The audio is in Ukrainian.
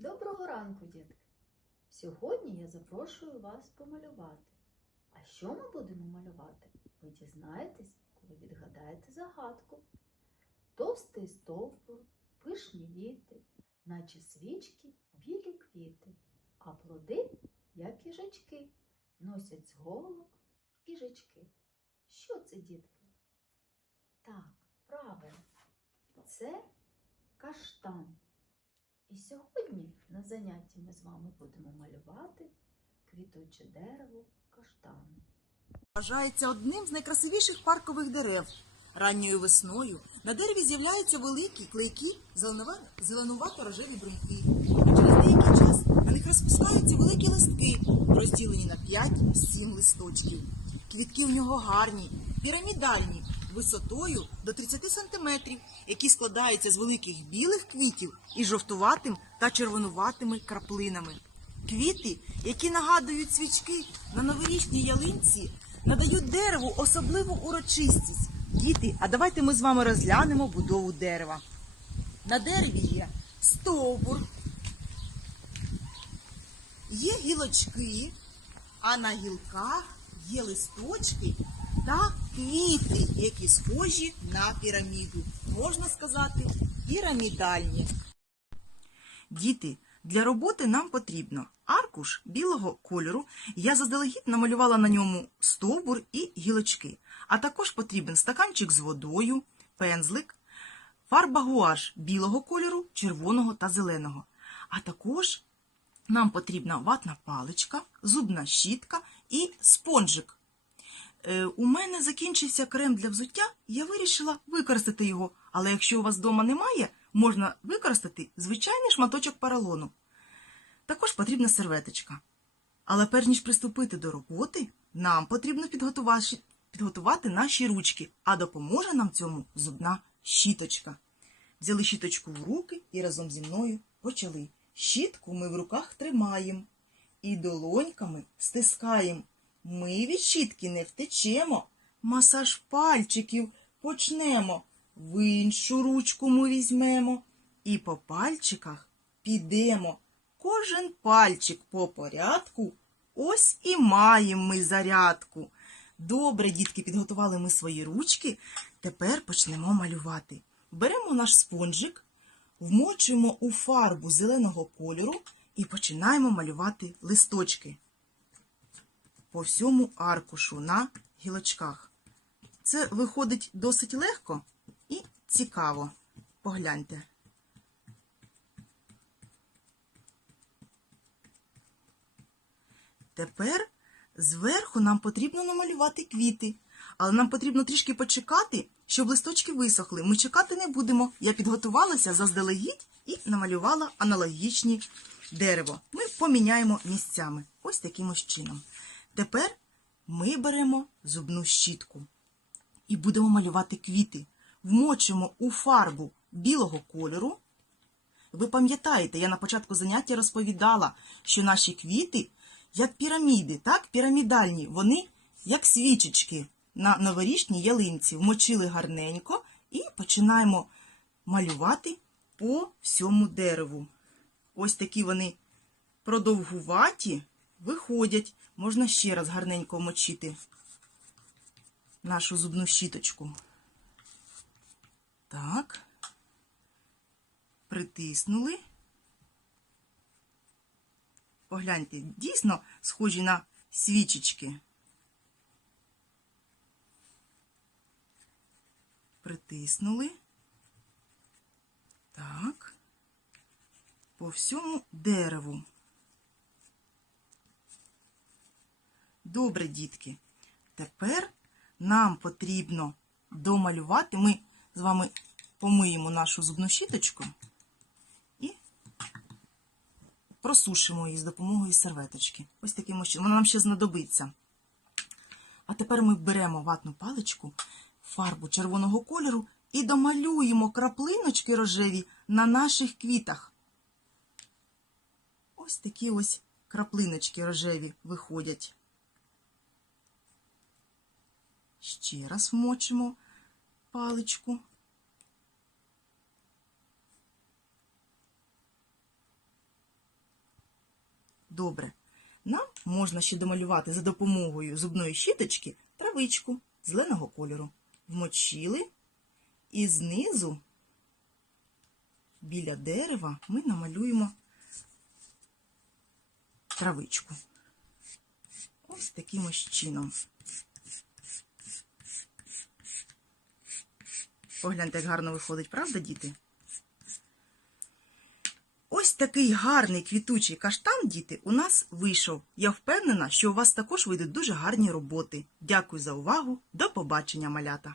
Доброго ранку, дітки! Сьогодні я запрошую вас помалювати. А що ми будемо малювати? Ви дізнаєтесь, коли відгадаєте загадку. Товстий стовбур, пишні віти, наче свічки білі квіти, а плоди, як їжачки, носять з голок їжачки. Що це, дітки? Так, правильно, це каштан. І сьогодні на занятті ми з вами будемо малювати квітуче дерево каштану. Вважається одним з найкрасивіших паркових дерев. Ранньою весною на дереві з'являються великі клейкі зеленувато-рожеві бруньки. А через деякий час на них розпускаються великі листки, розділені на 5-7 листочків. Квітки у нього гарні, пірамідальні, висотою до 30 см, які складаються з великих білих квітів із жовтуватим та червонуватими краплинами. Квіти, які нагадують свічки на новорічній ялинці, надають дереву особливу урочистість. Діти, а давайте ми з вами розглянемо будову дерева. На дереві є стовбур, є гілочки, а на гілках є листочки та квіти, які схожі на піраміду. Можна сказати, пірамідальні. Діти, для роботи нам потрібно аркуш білого кольору. Я заздалегідь намалювала на ньому стовбур і гілочки. А також потрібен стаканчик з водою, пензлик, фарба гуаш білого кольору, червоного та зеленого. А також нам потрібна ватна паличка, зубна щітка і спонжик. Е, у мене закінчився крем для взуття, я вирішила використати його. Але якщо у вас вдома немає, можна використати звичайний шматочок поролону. Також потрібна серветочка. Але перш ніж приступити до роботи, нам потрібно підготувати, підготувати наші ручки, а допоможе нам цьому зубна щіточка. Взяли щіточку в руки і разом зі мною почали. Щітку ми в руках тримаємо і долоньками стискаємо. Ми від щітки не втечемо. Масаж пальчиків почнемо. В іншу ручку ми візьмемо і по пальчиках підемо. Кожен пальчик по порядку. Ось і маємо ми зарядку. Добре, дітки, підготували ми свої ручки. Тепер почнемо малювати. Беремо наш спонжик, вмочуємо у фарбу зеленого кольору і починаємо малювати листочки по всьому аркушу на гілочках. Це виходить досить легко і цікаво. Погляньте. Тепер зверху нам потрібно намалювати квіти, але нам потрібно трішки почекати, щоб листочки висохли. Ми чекати не будемо. Я підготувалася заздалегідь і намалювала аналогічні дерево. Ми поміняємо місцями. Ось таким ось чином. Тепер ми беремо зубну щітку і будемо малювати квіти. Вмочимо у фарбу білого кольору. Ви пам'ятаєте, я на початку заняття розповідала, що наші квіти як піраміди, так, пірамідальні, вони як свічечки на новорічній ялинці. Вмочили гарненько і починаємо малювати по всьому дереву. Ось такі вони продовгуваті виходять. Можна ще раз гарненько вмочити нашу зубну щіточку. Так. Притиснули. Погляньте, дійсно схожі на свічечки. Притиснули. Так. По всьому дереву. Добре, дітки. Тепер нам потрібно домалювати. Ми з вами помиємо нашу зубну щіточку і просушимо її з допомогою серветочки. Ось таким чином. Вона нам ще знадобиться. А тепер ми беремо ватну паличку, фарбу червоного кольору і домалюємо краплиночки рожеві на наших квітах. Ось такі ось краплиночки рожеві виходять. Ще раз вмочимо паличку. Добре. Нам можна ще домалювати за допомогою зубної щіточки травичку зеленого кольору. Вмочили і знизу біля дерева ми намалюємо травичку. Ось таким ось чином. Погляньте, як гарно виходить, правда, діти? Ось такий гарний квітучий каштан, діти, у нас вийшов. Я впевнена, що у вас також вийдуть дуже гарні роботи. Дякую за увагу. До побачення, малята!